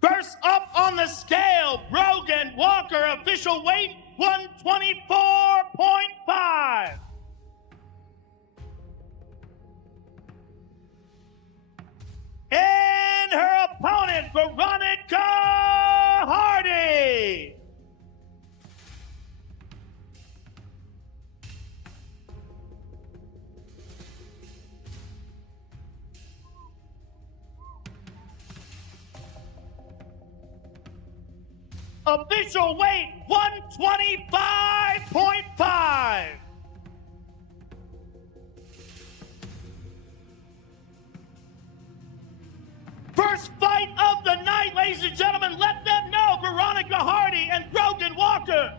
First up on the scale, Brogan Walker, official weight 124.5. And her opponent, Veronica Hardy. Official weight 125.5. First fight of the night, ladies and gentlemen. Let them know, Veronica Hardy and Brogan Walker.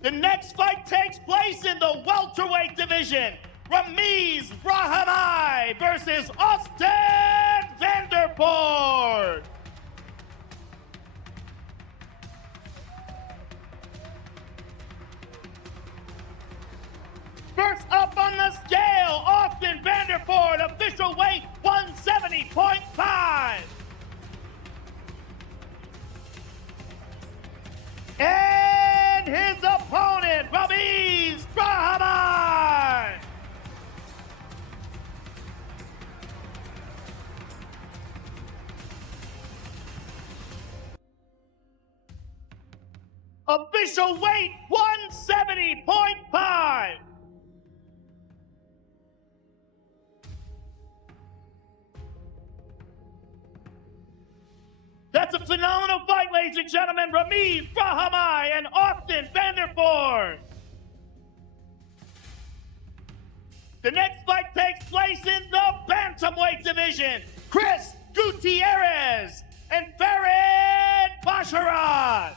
The next fight takes place in the welterweight division. Ramiz Brahimaj versus Austin Vanderford. First up on the scale, Austin Vanderford, official weight 170.5. And his opponent, Ramiz Brahimaj. Official weight 170.5. That's a phenomenal fight, ladies and gentlemen. Ramiz Brahimaj and Austin Vanderford. The next fight takes place in the bantamweight division. Chris Gutierrez and Farid Basharat.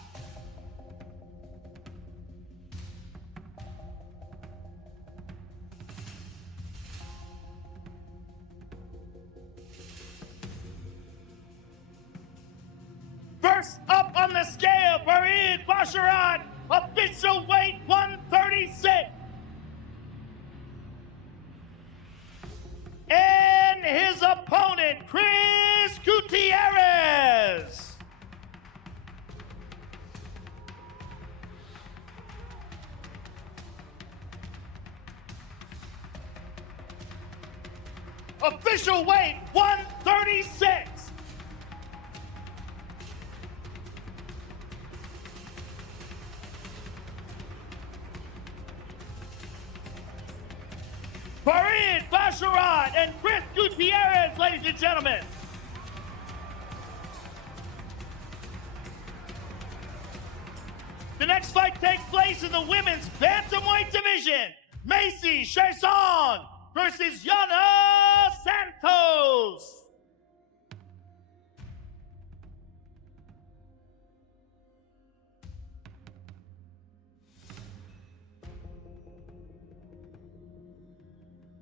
First up on the scale, Farid Basharat, official weight 136. And his opponent, Chris Gutierrez. Official weight 136. Farid Basharat and Chris Gutierrez, ladies and gentlemen. The next fight takes place in the women's bantamweight division. Macy Chiasson versus Yana Santos.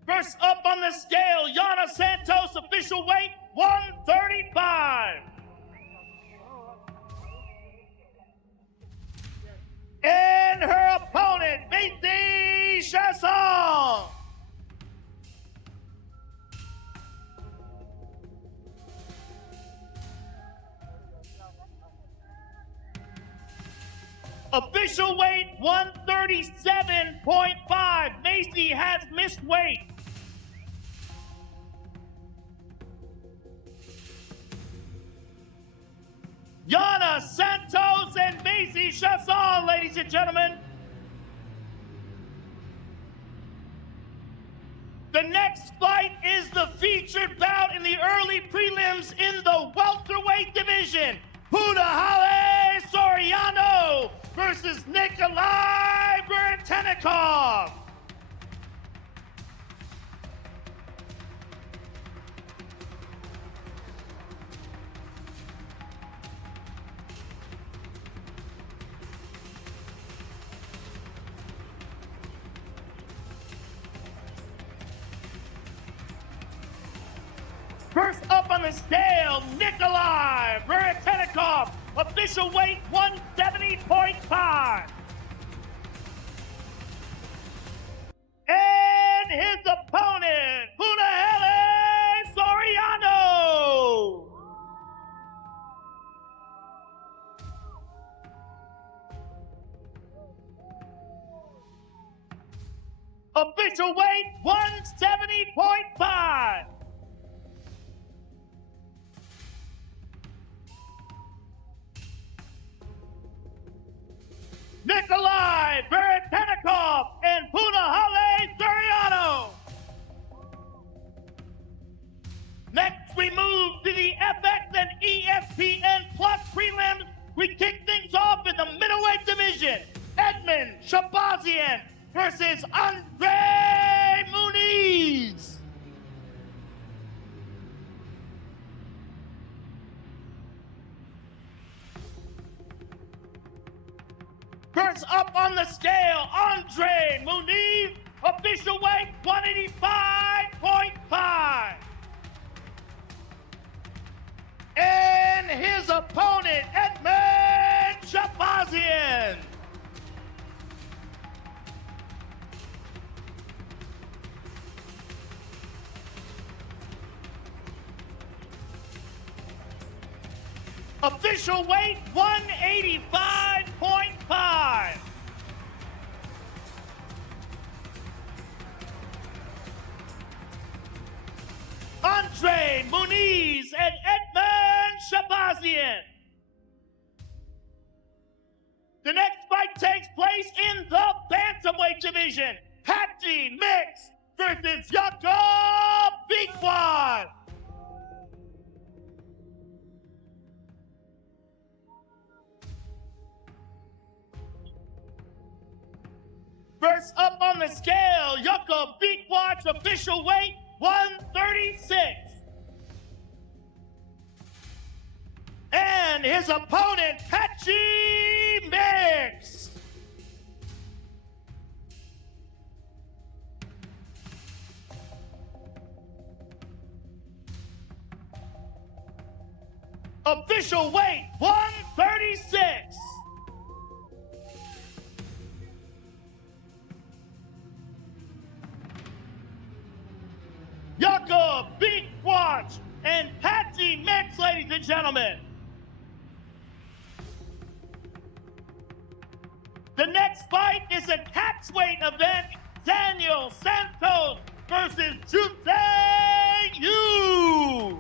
First up on the scale, Yana Santos, official weight 135. And her opponent, Macy Chiasson. Official weight 137.5. Macy has missed weight. Yana Santos and Macy Chiasson, ladies and gentlemen. The next fight is the featured bout in the early prelims in the welterweight division. Pudahale Soriano versus Nikolai Bertenikov. First up on the scale, Nikolai Bertenikov, Official weight 170.5. And his opponent, Punahele Soriano. Official weight 170.5. Nikolai Veretennikov and Punahele Soriano. Next, we move to the FX and ESPN Plus prelims. We kick things off in the middleweight division. Edmen Shahbazyan versus Andre Muniz. First up on the scale, Andre Muniz, official weight 185.5. And his opponent, Edmen Shahbazyan. Official weight 185.5. Andre Muniz and Edmen Shahbazyan. The next fight takes place in the bantamweight division. Patchy Mix versus Jakub Beekwood. First up on the scale, Jakub Beekwood's official weight 136. And his opponent, Patchy Mix. Official weight 136. Jakub Beekwood and Patchy Mix, ladies and gentlemen. The next fight is a catchweight event. Daniel Santos versus Jose Yu.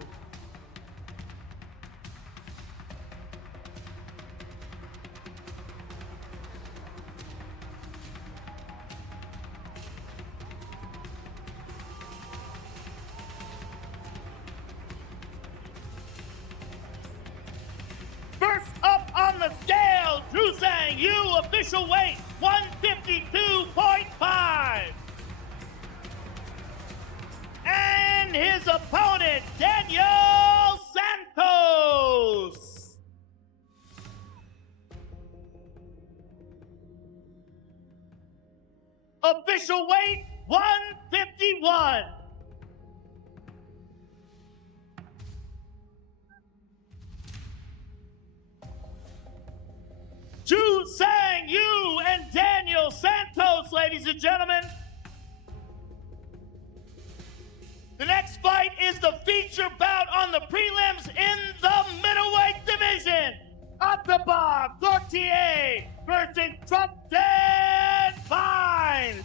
First up on the scale, Drew Sang Yu, official weight 152.5. And his opponent, Daniel Santos. Official weight 151. Drew Sang Yu and Daniel Santos, ladies and gentlemen. The next fight is the feature bout on the prelims in the middleweight division. Atabar Gautier versus Trumpton Vines.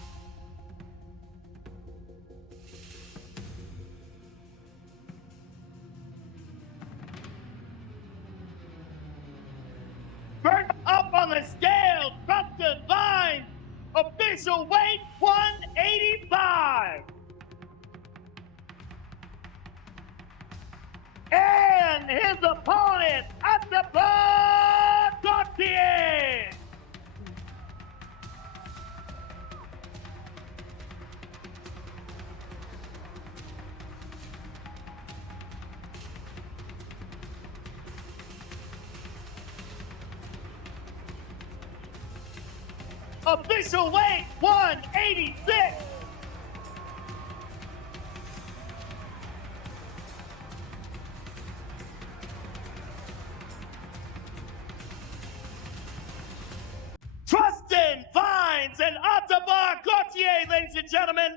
First up on the scale, Trumpton Vines, official weight 185. And his opponent, Atabar Gautier. Official weight 186. Lawrence and Ottawa Gauthier, ladies and gentlemen.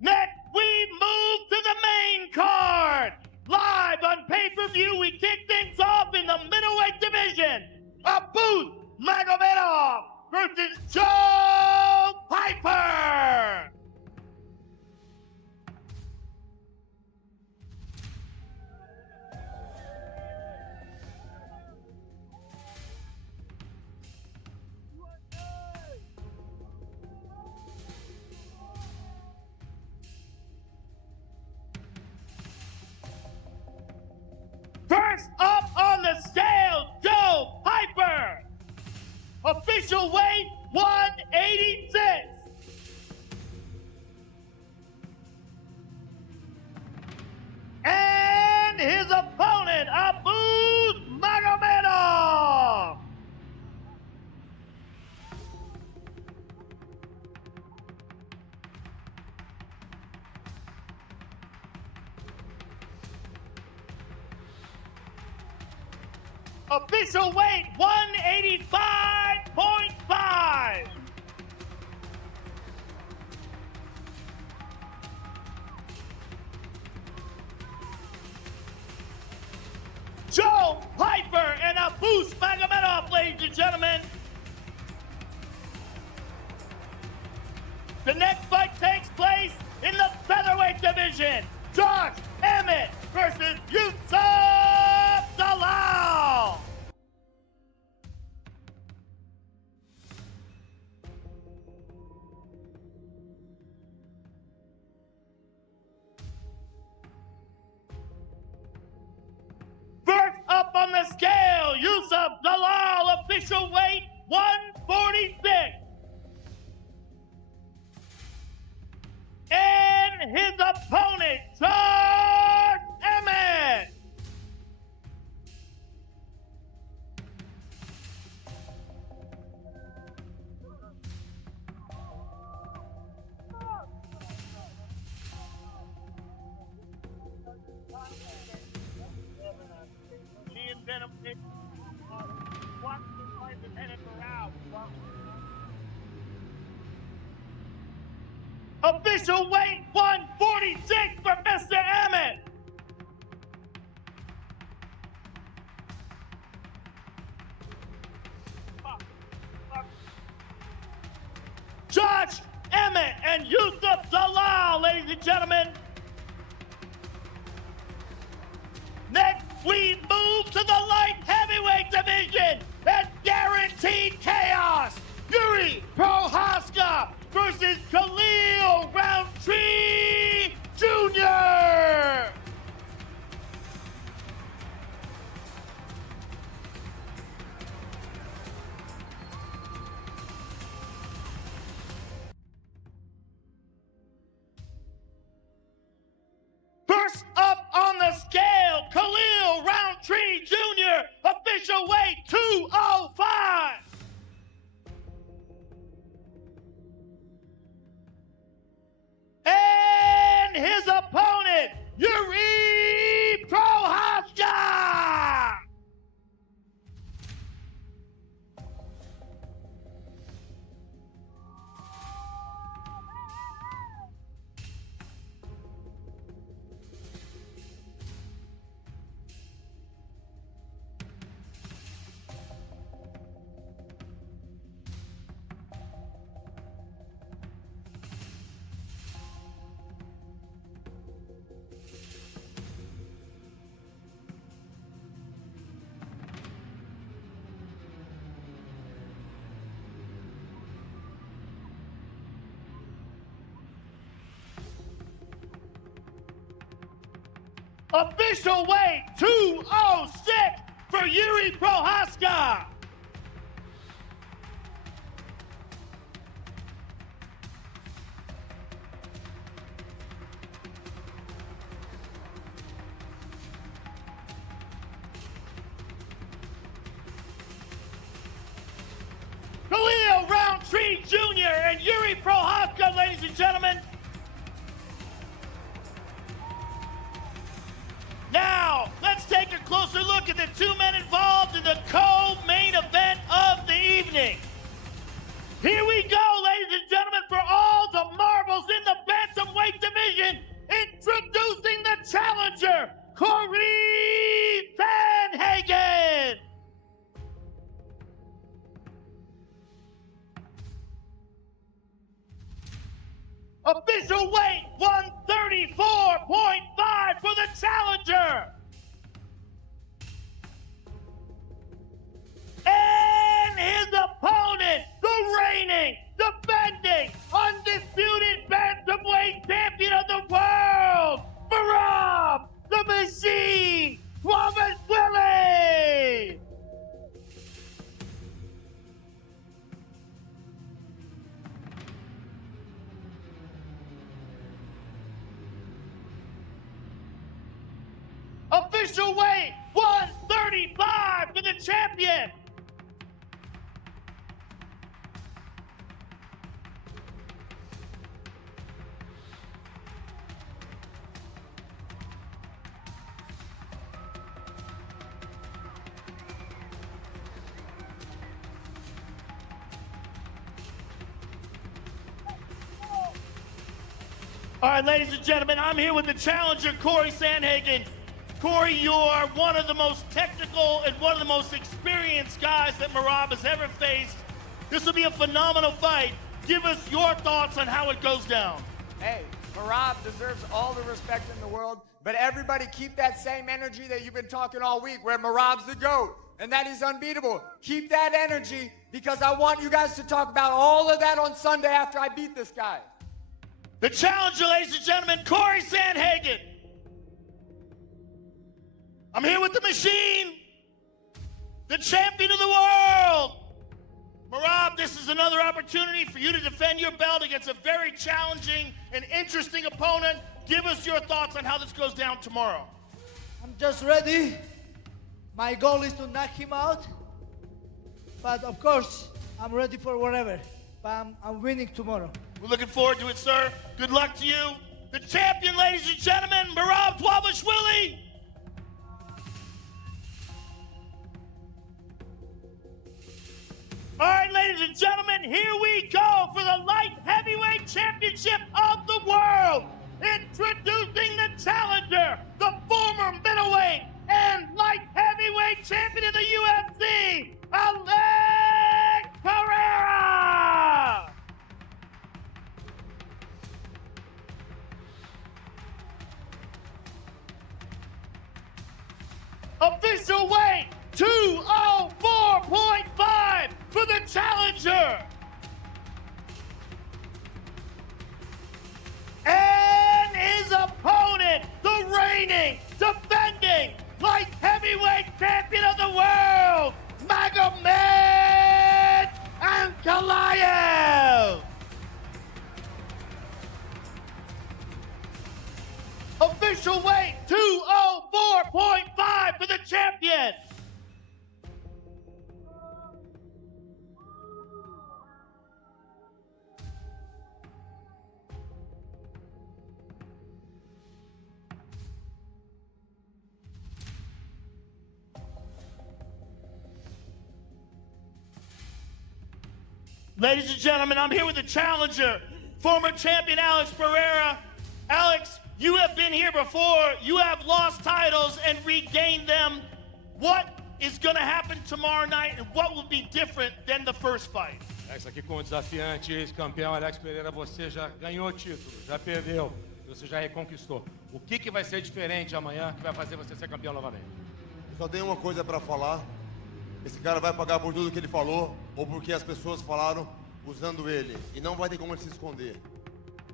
Next, we move to the main card. Live on pay-per-view, we kick things off in the middleweight division. Abus Magomedov versus Joe Piper. First up on the scale, Joe Piper. Official weight, 186. And his opponent, Abus Magomedov. Official weight, 185.5. Joe Piper and Abus Magomedov, ladies and gentlemen. The next fight takes place in the featherweight division. Josh Emmett versus Yusuf Zalal. First up on the scale, Yusuf Zalal, official weight 146. And his opponent, Josh Emmett. Official weight 146 for Mr. Emmett. Josh Emmett and Yusuf Zalal, ladies and gentlemen. Next, we move to the light heavyweight division. That's guaranteed chaos. Yuri Prochazka versus Khalil Roundtree Jr. First up on the scale, Khalil Roundtree Jr., official weight 205. And his opponent, Yuri Prochazka. Official weight 206 for Yuri Prochazka. Khalil Roundtree Jr. and Yuri Prochazka, ladies and gentlemen. Now, let's take a closer look at the two men involved in the co-main event of challenger, Corey Sandhagen. Official weight 134.5 for the challenger. And his opponent, the reigning, defending, undisputed bantamweight champion of the world, Merab the Machine Dvalishvili. Official weight 135 for the champion. All right, ladies and gentlemen, I'm here with the challenger, Corey Sandhagen. Corey, you are one of the most technical and one of the most experienced guys that Merab has ever faced. This will be a phenomenal fight. Give us your thoughts on how it goes down. Hey, Merab deserves all the respect in the world, but everybody keep that same energy that you've been talking all week, where Merab's the GOAT, and that he's unbeatable. Keep that energy, because I want you guys to talk about all of that on Sunday after I beat this guy. The challenger, ladies and gentlemen, Corey Sandhagen. I'm here with the Machine, the champion of the world. Merab, this is another opportunity for you to defend your belt against a very challenging and interesting opponent. Give us your thoughts on how this goes down tomorrow. I'm just ready. My goal is to knock him out. But of course, I'm ready for whatever. But I'm winning tomorrow. We're looking forward to it, sir. Good luck to you. The champion, ladies and gentlemen, Merab Dvalishvili. All right, ladies and gentlemen, here we go for the light heavyweight championship of the world. Introducing the challenger, the former middleweight and light heavyweight champion of the UFC, Alex Pereira. Official weight 204.5 for the challenger. And his opponent, the reigning, defending, light heavyweight champion of the world, Magomed Ankalaev. Official weight 204.5 for the champion. Ladies and gentlemen, I'm here with the challenger, former champion Alex Pereira. Alex, you have been here before. You have lost titles and regained them. What is going to happen tomorrow night, and what will be different than the first fight? Alex, aqui com o desafiante, ex-campeão Alex Pereira, você já ganhou título, já perdeu, você já reconquistou. O que vai ser diferente amanhã que vai fazer você ser campeão novamente? Só tenho uma coisa para falar. Esse cara vai pagar por tudo que ele falou ou porque as pessoas falaram usando ele. E não vai ter como ele se esconder.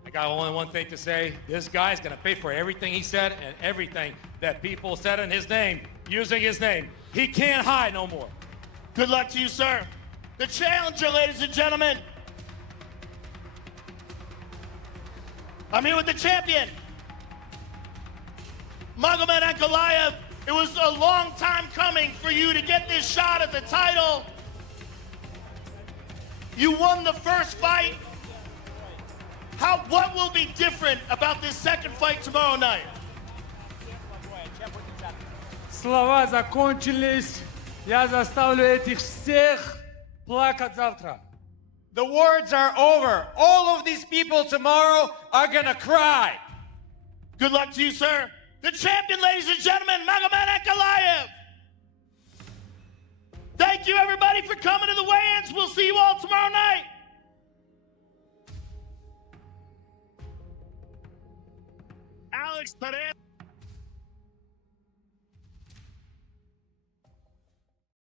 I got only one thing to say. This guy's gonna pay for everything he said and everything that people said in his name, using his name. He can't hide no more. Good luck to you, sir. The challenger, ladies and gentlemen. I'm here with the champion, Magomed Ankalaev. It was a long time coming for you to get this shot at the title. You won the first fight. What will be different about this second fight tomorrow night? Слова закончились. Я заставлю этих всех плакать завтра. The words are over. All of these people tomorrow are gonna cry. Good luck to you, sir. the champion, ladies and gentlemen, Magomed Ankalaev. Thank you, everybody, for coming to the weigh-ins. We'll see you all tomorrow night. Alex Perez.